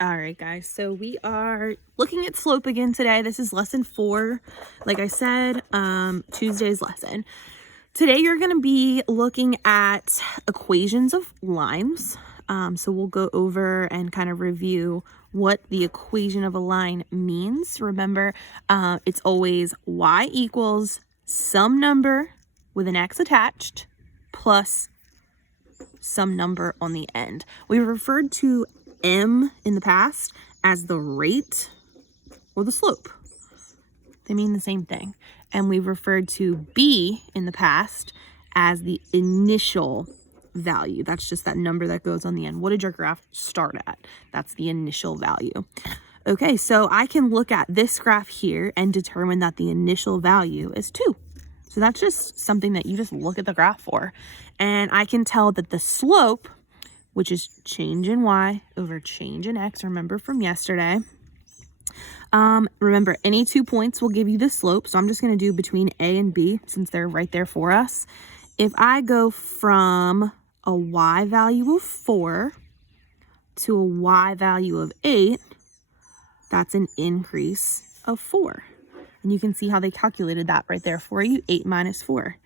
All right, guys, so we are looking at slope again today. This is lesson 4, like I said, Tuesday's lesson. Today you're going to be looking at equations of lines. So we'll go over and kind of review what the equation of a line means. Remember, it's always y equals some number with an x attached plus some number on the end. We referred to m in the past as the rate or the slope. They mean the same thing. And we've referred to b in the past as the initial value. That's just that number that goes on the end. What did your graph start at? That's the initial value. Okay, so I can look at this graph here and determine that the initial value is 2. So that's just something that you just look at the graph for. And I can tell that the slope, which is change in y over change in x, remember from yesterday. Remember, any 2 points will give you the slope. So I'm just going to do between a and b since they're right there for us. If I go from a y value of 4 to a y value of 8, that's an increase of 4. And you can see how they calculated that right there for you, 8 minus 4.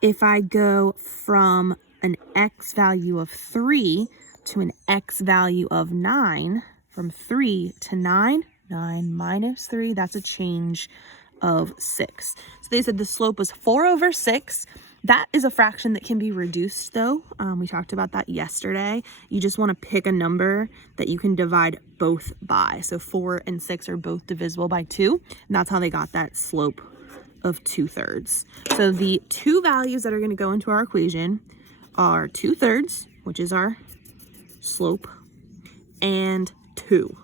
If I go from an x value of 3 to an x value of 9, from 3 to 9, 9 minus 3, that's a change of 6. So they said the slope was 4 over 6. That is a fraction that can be reduced though. We talked about that yesterday. You just want to pick a number that you can divide both by. So 4 and 6 are both divisible by 2. And that's how they got that slope of 2/3. So the two values that are going to go into our equation are 2/3, which is our slope, and 2,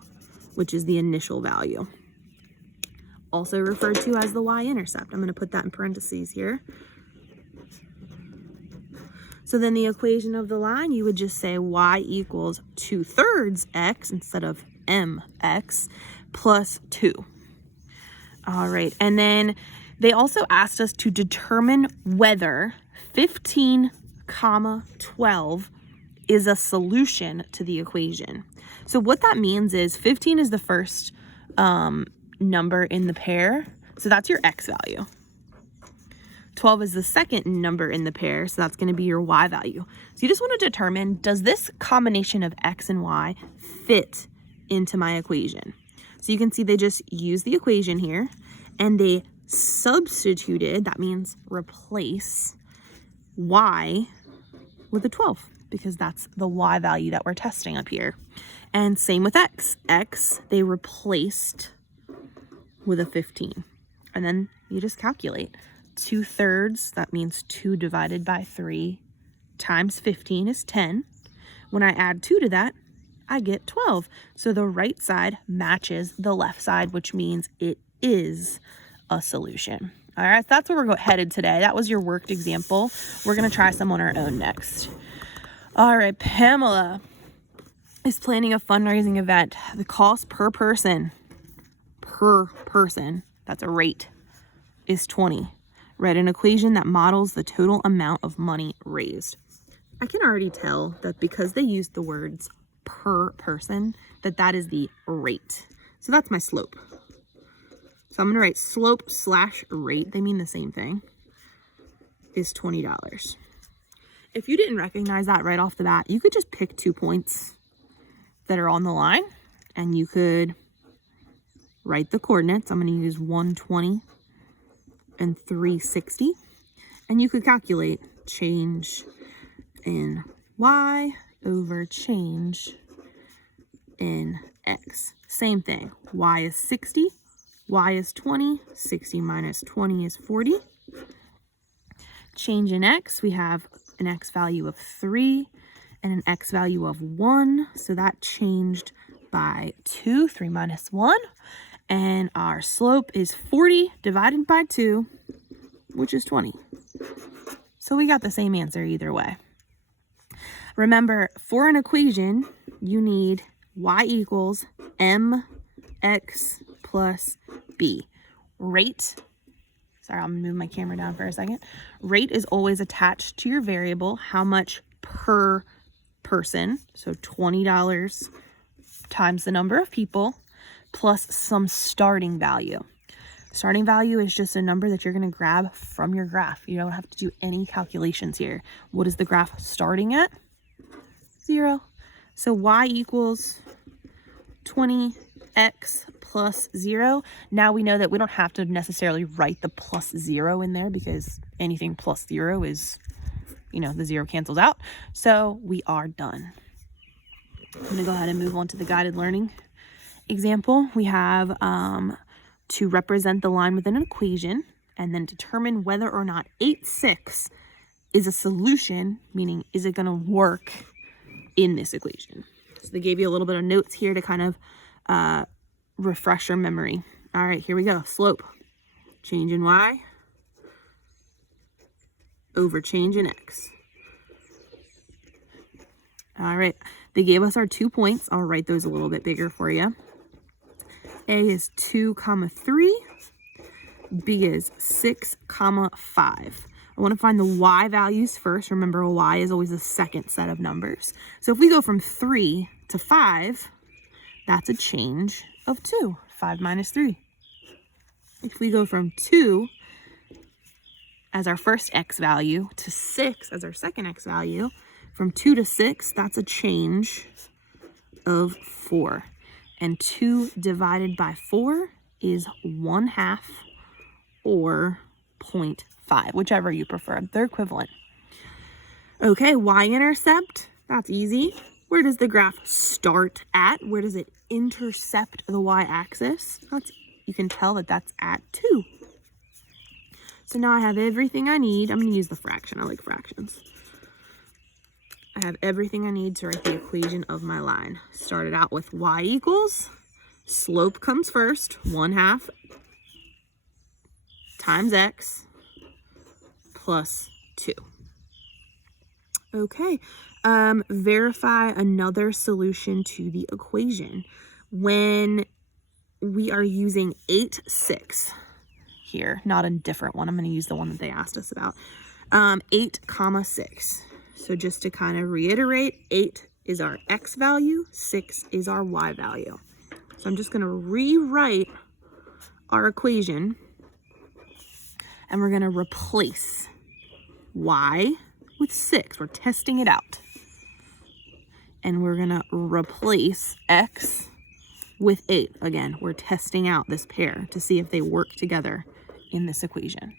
which is the initial value. Also referred to as the y-intercept. I'm going to put that in parentheses here. So then the equation of the line, you would just say y equals 2/3 x instead of mx plus 2. All right, and then they also asked us to determine whether 15, 12 is a solution to the equation. So what that means is 15 is the first number in the pair, so that's your x value. 12 is the second number in the pair, so that's going to be your y value. So you just want to determine, does this combination of x and y fit into my equation? So you can see they just used the equation here, and they substituted, that means replace, y with a 12, because that's the y value that we're testing up here. And same with x. X, they replaced with a 15. And then you just calculate. 2/3, that means 2 divided by 3 times 15 is 10. When I add 2 to that, I get 12. So the right side matches the left side, which means it is a solution. All right, so that's where we're headed today. That was your worked example. We're going to try some on our own next. All right, Pamela is planning a fundraising event. The cost per person, that's a rate, is 20. Write an equation that models the total amount of money raised. I can already tell that because they used the words per person, that is the rate. So that's my slope. So I'm going to write slope / rate, they mean the same thing, is $20. If you didn't recognize that right off the bat, you could just pick 2 points that are on the line, and you could write the coordinates. I'm going to use 120 and 360, and you could calculate change in y over change in x. Same thing. Y is 60, y is 20, 60 minus 20 is 40. Change in x, we have an x value of 3 and an x value of 1, so that changed by 2, 3 minus 1. And our slope is 40 divided by 2, which is 20. So we got the same answer either way. Remember, for an equation, you need y equals mx plus b. Rate, sorry, I'm going to move my camera down for a second. Rate is always attached to your variable, how much per person. So $20 times the number of people plus some starting value. Starting value is just a number that you're going to grab from your graph. You don't have to do any calculations here. What is the graph starting at? 0. So y equals 20x plus 0. Now we know that we don't have to necessarily write the plus 0 in there because anything plus 0 is, the 0 cancels out. So we are done. I'm going to go ahead and move on to the guided learning example. We have to represent the line within an equation and then determine whether or not 8,6 is a solution, meaning is it going to work in this equation. So they gave you a little bit of notes here to kind of refresh your memory. All right, here we go. Slope. Change in y over change in x. All right, they gave us our 2 points. I'll write those a little bit bigger for you. A is 2, 3. B is 6, 5. I want to find the y values first. Remember, y is always the second set of numbers. So if we go from 3 to 5, that's a change of 2. 5 minus 3. If we go from 2 as our first x value to 6 as our second x value, from 2 to 6, that's a change of 4. And 2 divided by 4 is 1/2 or 0.5, whichever you prefer. They're equivalent. Okay, y-intercept, that's easy. Where does the graph start at? Where does it intercept the y-axis? You can tell that that's at 2. So now I have everything I need. I'm going to use the fraction. I like fractions. I have everything I need to write the equation of my line. Started out with y equals, slope comes first, 1/2 times x plus 2. Okay, verify another solution to the equation. When we are using 8,6 here, not a different one. I'm going to use the one that they asked us about. 8, 6. So just to kind of reiterate, 8 is our x value, 6 is our y value. So I'm just going to rewrite our equation, and we're going to replace y with 6. We're testing it out. And we're going to replace x with 8. Again, we're testing out this pair to see if they work together in this equation.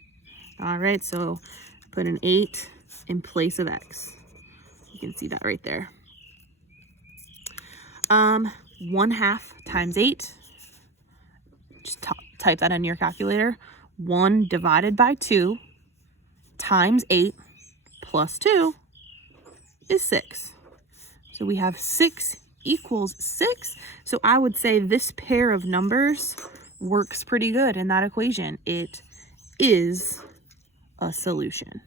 All right, so put an 8 in place of x. You can see that right there. 1/2 times 8. Just type that in your calculator. 1 divided by 2 times 8 plus 2 is 6. So we have 6 equals 6. So I would say this pair of numbers works pretty good in that equation. It is a solution.